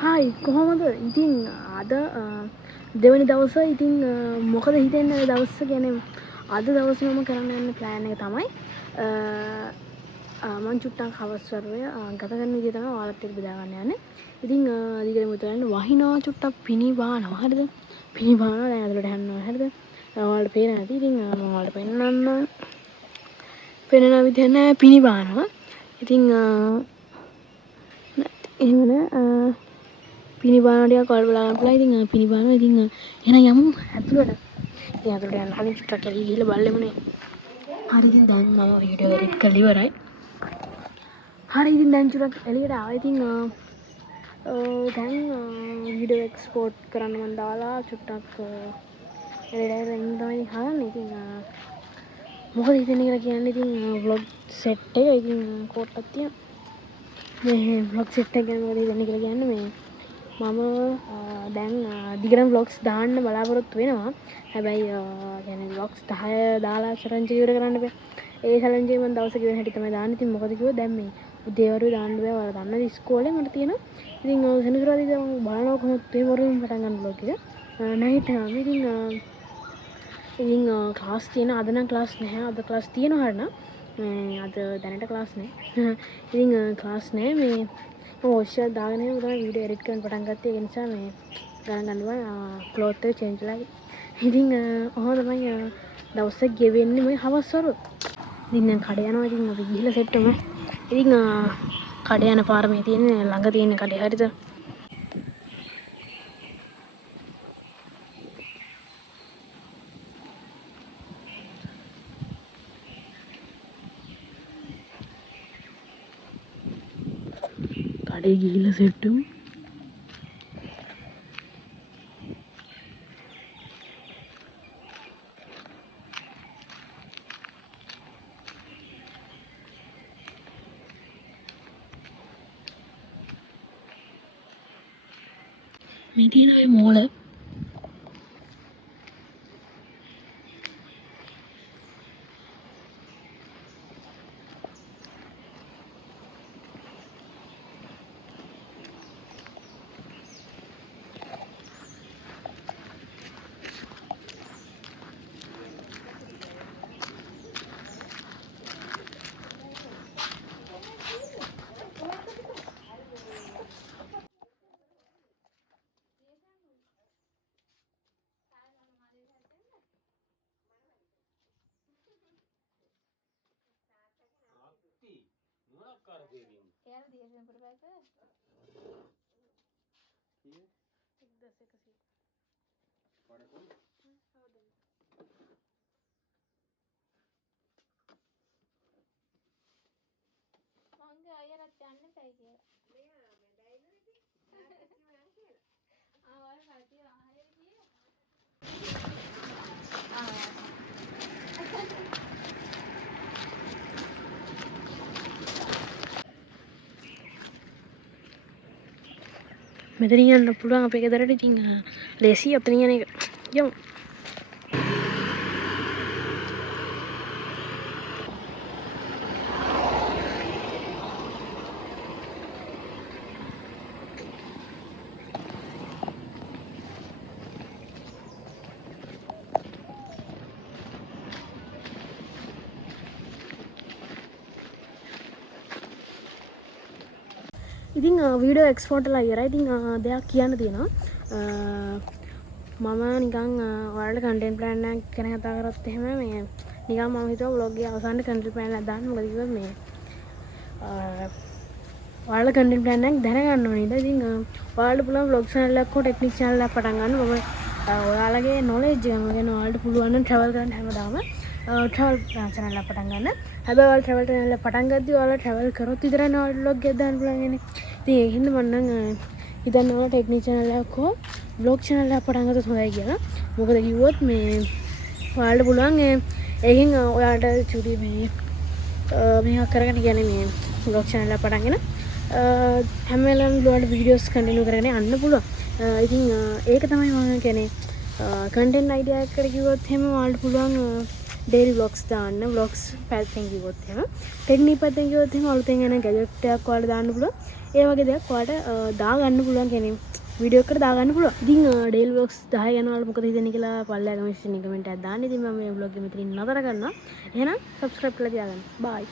Hi කොහොමද? ඉතින් අද දෙවනි දවස ඉතින් මොකද හිතෙන්නේ දවස් කියන්නේ අද දවසේ මම කරන්න යන ප්ලෑන් එක තමයි මම චුට්ටක් හවස් වරුවේ ගත කරන විදිය තමයි ඔයාලත් එක්ක බෙදා ගන්න යන්නේ. ඉතින් දිගටම උතරන්න වහිනවා චුට්ටක් පිනිබානවා. හරිද? පිනිබානවා දැන් ඇතුළට යනවා. හරිද? ඔයාලට පේන්නේ නැති. ඉතින් මම ඔයාලට පෙන්නන්නම්. පෙන්නන විදිය නෑ පිනිබානවා. ඉතින් එහෙම පිනිබාන ටික කල් බලා ගන්න පුළුවන්. ඉතින් පිනිබානවා. ඉතින් එහෙනම් යමු ඇතුළට. ඉතින් ඇතුළට යන්න කලින් චුට්ටක් එළිය ගිහලා බලමුනේ. හරි ඉතින් දැන් මම වීඩියෝ එඩිට් කරලා ඉවරයි. හරි ඉතින් දැන් චුට්ටක් එළියට ආවා. ඉතින් දැන් වීඩියෝ එක්ස්පෝර්ට් කරන්න මම දාලා චුට්ටක් එළියට ඉන්න තමයි හදන්නේ. ඉතින් මොකද හිතන්නේ කියලා කියන්නේ ඉතින් vlog set එක ඉතින් කෝට්ටක් තියෙනවා. මේ vlog set එක ගැන මොකද හිතන්නේ කියලා කියන්නේ මේ මම දැන් දිගටම vlogs දාන්න බලාපොරොත්තු වෙනවා. හැබැයි يعني vlogs 10 දාලා challenge ඉවර කරන්න බෑ. ඒ challenge එක මම දවසක වෙන හැටි තමයි දාන්නේ. ඉතින් මොකද කිව්වොත් දැන් මේ උදේවරු දාන්න බෑ. ඔයාලා දන්නද ඉස්කෝලේ මට තියෙනවා. ඉතින් සෙනසුරාදා මම බලනවා කොහොමද උදේවරුම පටන් ගන්න vlog එක. නයිට් එකම ඉතින් ක්ලාස් තියෙන අද නම් ක්ලාස් නැහැ. අද ක්ලාස් තියෙනවා හරිනම්. අද දැනට ක්ලාස් නැහැ. ඉතින් ක්ලාස් නැහැ මේ ඔෂා දාගෙන තමයි වීඩියෝ එඩිට් කරන්න පටන් ගත්තේ. ඒ නිසා මේ ගණන් ගන්නවා ක්ලොත් එක චේන්ජ් වෙලා. ඉතින් ඔහොම තමයි දවස් එක ගෙවෙන්නේ මේ හවස් වරු. ඉතින් දැන් කඩේ යනවා. ඉතින් අපි ගිහිල්ලා සෙට් වෙමු. ඉතින් කඩේ යන පාර මේ තියෙන්නේ ළඟ තියෙන කඩේ. හරිද? කඩේ ගිහිල්ලා සෙට් වෙමු. මේ තියෙන ඔය මෝල මෙතනින් යන්න පුළුවන් අපේ ගෙදරට. ඉතින් ලේසි ඔතනින් යන එක. යමු. ඉතින් වීඩියෝ එක්ස්පෝර්ට් වෙලා ඉවරයි. ඉතින් දෙයක් කියන්න තියෙනවා. මම නිකන් ඔයාලට කන්ටෙන්ට් ප්ලෑන් එකක් ගැන කතා කරත් එහෙම මේ නිකන් මම හිතුවා vlog එකේ අවසානයේ කන්ටෙන්ට් ප්ලෑන් එකක් දාන්න. මොකද කිව්වොත් මේ ඔයාලට කන්ටෙන්ට් ප්ලෑන් එකක් දැනගන්න ඕනේ නේද? ඉතින් ඔයාලට පුළුවන් vlog channel එකක් හෝ ටෙක්නික් channel එකක් පටන් ගන්න. මම ඔයාලගේ knowledge එක ගැන ඔයාලට පුළුවන් නම් travel කරන්න හැමදාම travel channel එකක් පටන් ගන්න. හැබැයි ඔයාලා travel channel එක පටන් ගද්දී ඔයාලා travel කරොත් විතරයි ඔයාලට vlog එකක් දාන්න පුළුවන් වෙන්නේ. ඉතින් ඒ හින්දා මම නම් හිතන්නේ ඔයාලා ටෙක්නික් channel එකක් හෝ vlog channel එකක් පටන් ගත්තොත් හොඳයි කියලා. මොකද කිව්වොත් මේ ඔයාලට පුළුවන් ඒකෙන් ඔයාලට චුටි මේක කරගෙන කියන්නේ මේ vlog channel එක පටන්ගෙන හැම වෙලාවෙම ඔයාලට videos continue කරගෙන යන්න පුළුවන්. ඉතින් ඒක තමයි මම කියන්නේ content idea එකකට කිව්වොත් එහෙම ඔයාලට පුළුවන් daily vlogs දාන්න. vlogs පැත්තෙන් කිව්වොත් එහෙම ටෙක්නික් පැත්තෙන් කිව්වොත් එහෙම අලුතෙන් එන gadget එකක් ඔයාලට දාන්න පුළුවන්. ඒ වගේ දෙයක් ඔයාලට දාගන්න පුළුවන් කියන්නේ වීඩියෝ එකට දාගන්න පුළුවන්. ඉතින් ඩේල් ව්ලොග්ස් 10 යනවා වල මොකද හිතන්නේ කියලා පල්ලෙහා කමෙන්ට් එකෙන් කමෙන්ට් එකක් දාන්න. ඉතින් මම මේ ව්ලොග් එක මෙතනින් නතර කරනවා. එහෙනම් subscribe කරලා තියාගන්න. bye.